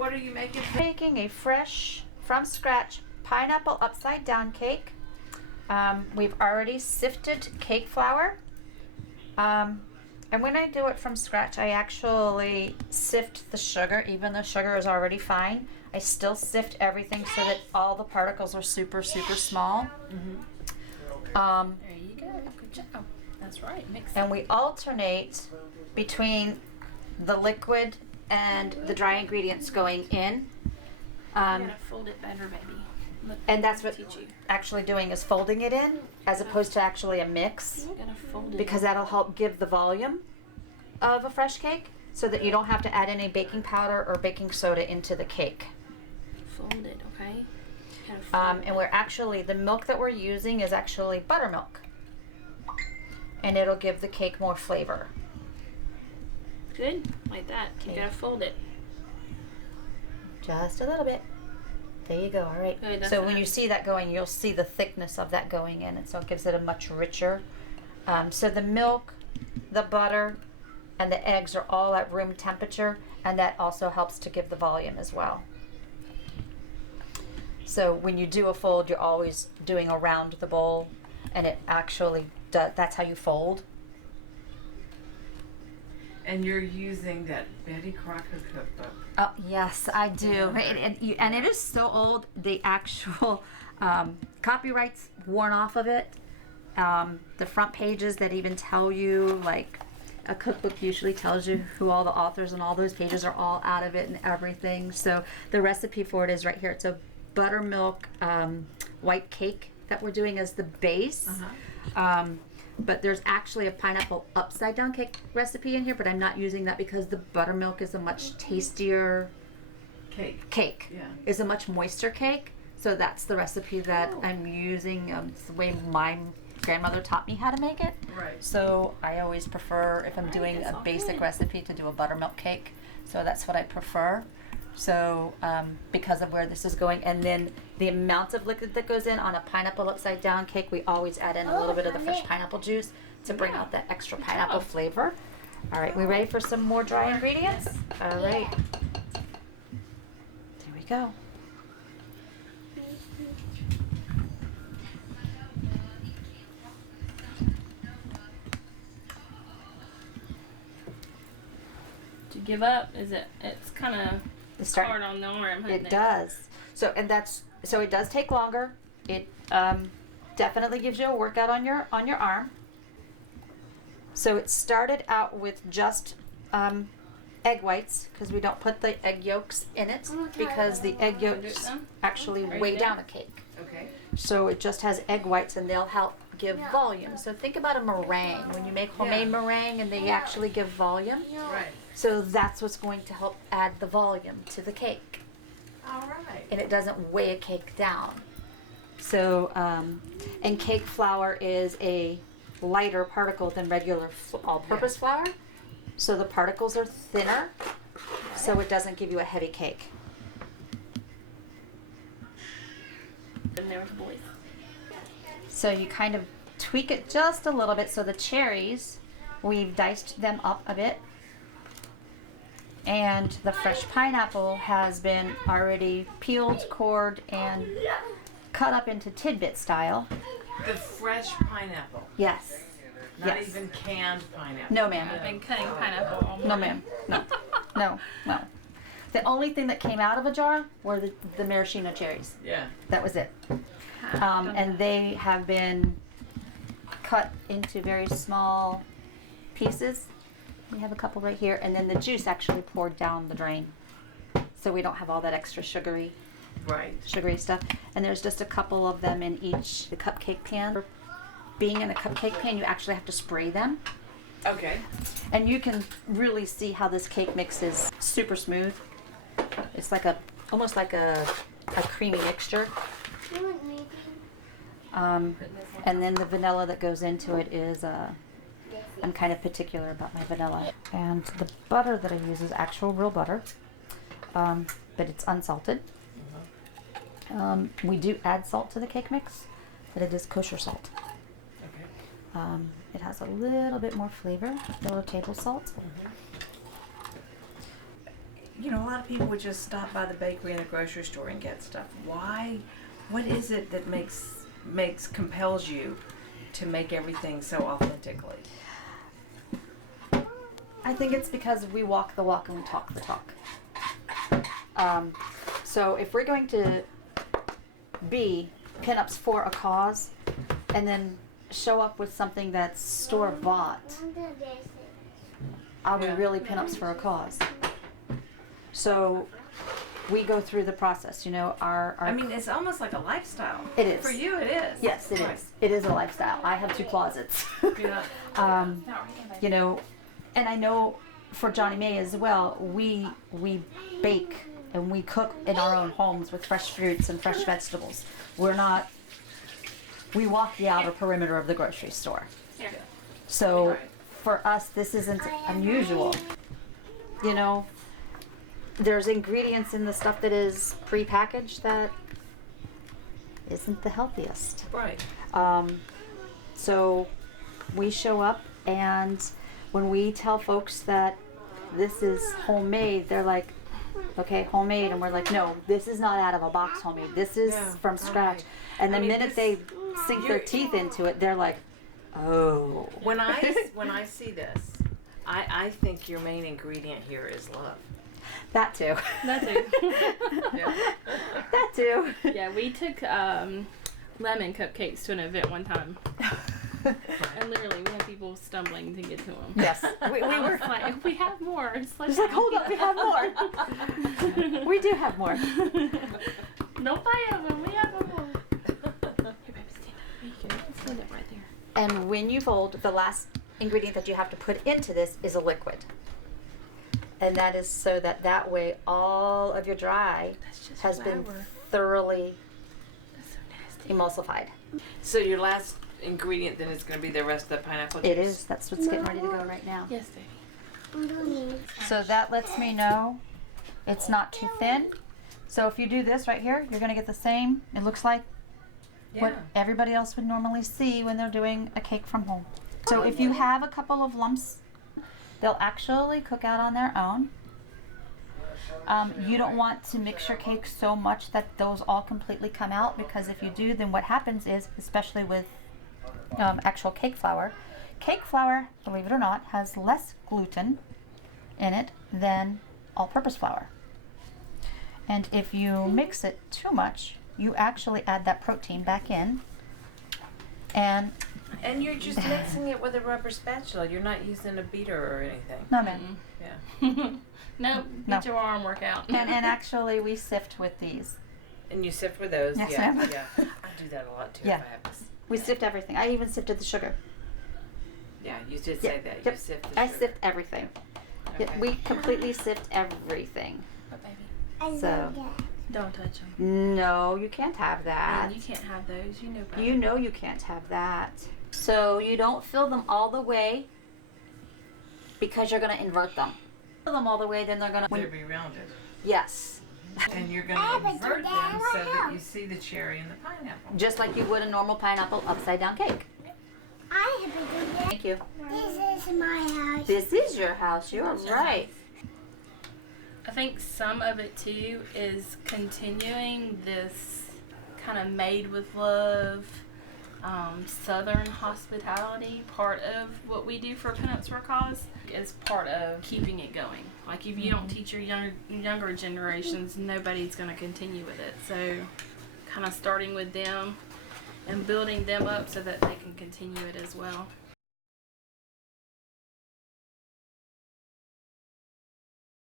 what are you making? Making a fresh, from scratch, pineapple upside down cake. We've already sifted cake flour. And when I do it from scratch, I actually sift the sugar, even though sugar is already fine. I still sift everything so that all the particles are super, super small. There you go. Good job. That's right. Mix it. And we alternate between the liquid and the dry ingredients going in. You gotta fold it better, baby. Look, And that's what teach you. actually doing is folding it in as opposed to actually a mix, You gotta fold it. because that'll help give the volume of a fresh cake so that you don't have to add any baking powder or baking soda into the cake. Fold it, okay? You gotta fold And we're actually, the milk that we're using is actually buttermilk, and it'll give the cake more flavor. Good, like that. You Okay. gotta fold it. Just a little bit. There you go. All right. Good, that's So when enough. you see that going, you'll see the thickness of that going in, and so it gives it a much richer. So the milk, the butter, and the eggs are all at room temperature, and that also helps to give the volume as well. So when you do a fold, you're always doing around the bowl, and it actually does. That's how you fold. And you're using that Betty Crocker cookbook. Oh yes, I do, and it is so old. The actual copyright's worn off of it. The front pages that even tell you, like, a cookbook usually tells you who all the authors and all those pages are all out of it and everything. So the recipe for it is right here. It's a buttermilk white cake that we're doing as the base. But there's actually a pineapple upside down cake recipe in here, but I'm not using that because the buttermilk is a much tastier cake. Yeah. Is a much moister cake. So that's the recipe that I'm using. It's the way my grandmother taught me how to make it. Right. So I always prefer, if I'm doing a basic recipe, to do a buttermilk cake. So that's what I prefer. So because of where this is going, and then the amount of liquid that goes in on a pineapple upside down cake, we always add in a little bit of the fresh pineapple juice to bring out that extra pineapple flavor. All right, we ready for some more dry ingredients? All right. There we go. To give up, is it? It's kind of hard on the arm. It does. So it does take longer. It definitely gives you a workout on your arm. So it started out with just egg whites, because we don't put the egg yolks in it, because the egg yolks actually weigh down a cake. Okay. So it just has egg whites, and they'll help give volume. So think about a meringue. When you make homemade meringue, and they actually give volume. Right. So that's what's going to help add the volume to the cake. All right. And it doesn't weigh a cake down. So, and cake flour is a lighter particle than regular all-purpose flour. So the particles are thinner, so it doesn't give you a heavy cake. And there with the boys. So you kind of tweak it just a little bit. So the cherries, we've diced them up a bit. And the fresh pineapple has been already peeled, cored, and cut up into tidbit style. The fresh pineapple. Yes. Not Yes. even canned pineapple. No, ma'am. I've been cutting pineapple all morning. No, ma'am. No. No. The only thing that came out of a jar were the maraschino cherries. Yeah. That was it. And they have been cut into very small pieces. We have a couple right here, and then the juice actually poured down the drain, so we don't have all that extra sugary stuff. And there's just a couple of them in each the cupcake pan. Being in a cupcake pan, you actually have to spray them. Okay. And you can really see how this cake mix is super smooth. It's like almost like a creamy mixture. And then the vanilla that goes into it is I'm kind of particular about my vanilla. And the butter that I use is actual real butter, but it's unsalted. We do add salt to the cake mix, but it is kosher salt. Okay. It has a little bit more flavor, a little table salt. you know, a lot of people would just stop by the bakery and the grocery store and get stuff. Why? What is it that compels you to make everything so authentically? I think it's because we walk the walk and we talk the talk. So if we're going to be pinups for a cause and then show up with something that's store bought, are we really pinups for a cause? So we go through the process, you know, I mean, it's almost like a lifestyle. It is. For you, it is. Yes, it is. It is a lifestyle. I have 2 closets. Yeah. You know, and I know for Johnnie Mae as well, we bake and we cook in our own homes with fresh fruits and fresh vegetables. We walk the outer perimeter of the grocery store. So for us, this isn't unusual. You know, there's ingredients in the stuff that is prepackaged that isn't the healthiest. Right. So we show up, and when we tell folks that this is homemade, they're like, okay, homemade, and we're like, no, this is not out of a box homemade. This is from scratch. Right. And the minute they sink their teeth into it, they're like, oh. When I see this, I think your main ingredient here is love. That too. That too. Yeah. That too. Yeah, we took lemon cupcakes to an event one time. And literally, we had people stumbling to get to them. Yes. We I were was like, we have more. It's just like, hold up, we have more. We do have more. Don't buy of them. We have more. Here, baby, stand up. Stand up right there. And when you fold, the last ingredient that you have to put into this is a liquid. And that is so that way all of your dry has been thoroughly emulsified. So your last ingredient then is going to be the rest of the pineapple juice? It is. That's what's getting ready to go right now. Yes, baby. So that lets me know it's not too thin. So if you do this right here, you're going to get the same. It looks like what everybody else would normally see when they're doing a cake from home. So if you have a couple of lumps, they'll actually cook out on their own. You don't want to mix your cake so much that those all completely come out, because if you do, then what happens is, especially with actual cake flour, believe it or not, has less gluten in it than all-purpose flour. And if you mix it too much, you actually add that protein back in. And you're just mixing it with a rubber spatula. You're not using a beater or anything. no, man. Yeah. No, get your arm workout. And actually, we sift with these. And you sift with those? Yes, yeah. ma'am. Yeah. I do that a lot too Yeah. if I have this. We sift everything. I even sifted the sugar. Yeah, you did say that. Yep. You sift the I sugar. sift everything. Okay. Yeah, we completely sift everything. But baby, So don't touch them. no, you can't have that. And you can't have those. You know better. You know you can't have that. So you don't fill them all the way because you're going to invert them. Fill them all the way, then they're going to... They're be rounded. Yes. And you're going to invert them so that you see the cherry and the pineapple. Just like you would a normal pineapple upside down cake. I have to do that. Thank you. This is my house. This is your house. You're right. I think some of it too is continuing this kind of made with love, Southern hospitality. Part of what we do for Peanuts for a Cause is part of keeping it going. Like if you don't teach your younger generations, nobody's going to continue with it. So kind of starting with them and building them up so that they can continue it as well.